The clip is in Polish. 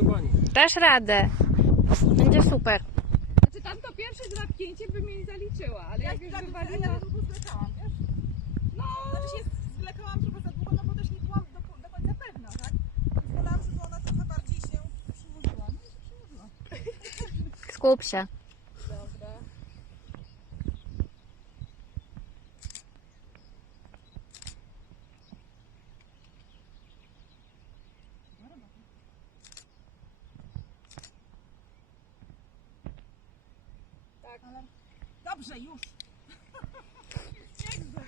Proszę pani. Dasz radę. Będzie super. Znaczy tamto pierwsze drapnięcie by mi zaliczyła, ale jak już wywaliła... Ja długo zwlekałam, wiesz? No, Znaczy się zwlekałam trochę za długo, no bo też nie byłam do końca pewna, tak? Więc wolałam, żeby ona trochę bardziej się przyłożyła. No i się przyłożyła. Skup się. dobra. Tak, ale... Dobrze, już! Nie chcę.